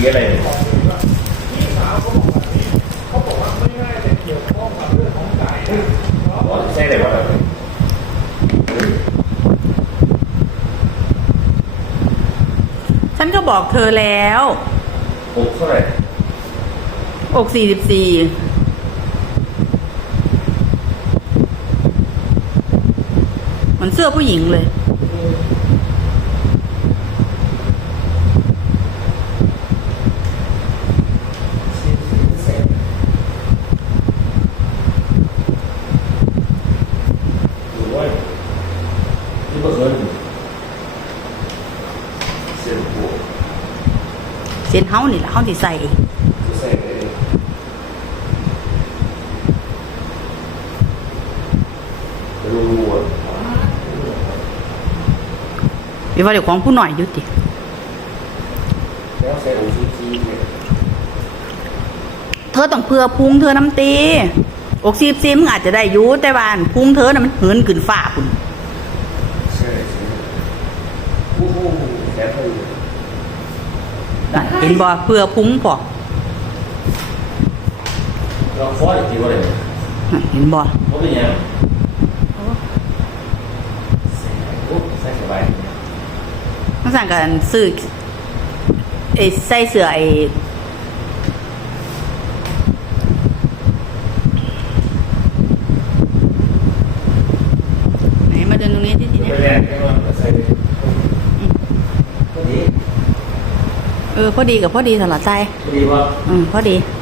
สีอะไรเนี่ยพี่สาวเขาบอกแบบนี้เขาบอกว่าไม่น่าจะเกี่ยวข้องกับเรื่องของไก่นะเพราะอ๋อใช่เลยว่าแบบนี้ฉันก็บอกเธอแล้วอกเท่าไหร่อกสี่สิบสี่เหมือนเสื้อผู้หญิงเลย หรือว่าที่เมื่อคืนเส้นหัว เส้นเฮานี่แหละเฮาสิใส่เองที่ใส่ไปเองแล้วรู้ว่าหรือว่าเดี๋ยวของผู้หน่อยอยุติแล้วใส่องค์ซีซีเนี่ยเธอต้องเพื่อพุงเธอน้ำตีอกสี่สิบสี่มึงอาจจะได้อยุแต่ว่าอันพุงเธอน่ะมันเหินขึ้นฟ้าพุ่นใช่ใช่โอ้โหแค่เท่า นี้น่ะเห็นบ่เพื่อพุงพอเราคออีกทีว่าอะไรเนี่ยน่ะเห็นบ่เขาเป็นยังใส่โอ้ใส่สบายเนี่ยทั้งสั่งกันซื้อไอ้ใส่เสื้อไอ้ไหนมาเดินตรงนี้ที่ทีไม่เนี้ย แรงแค่ว่าใส่พ อดีเออพอดีกับพอดีสลัดใจพอดีว่าอืมพอดีพ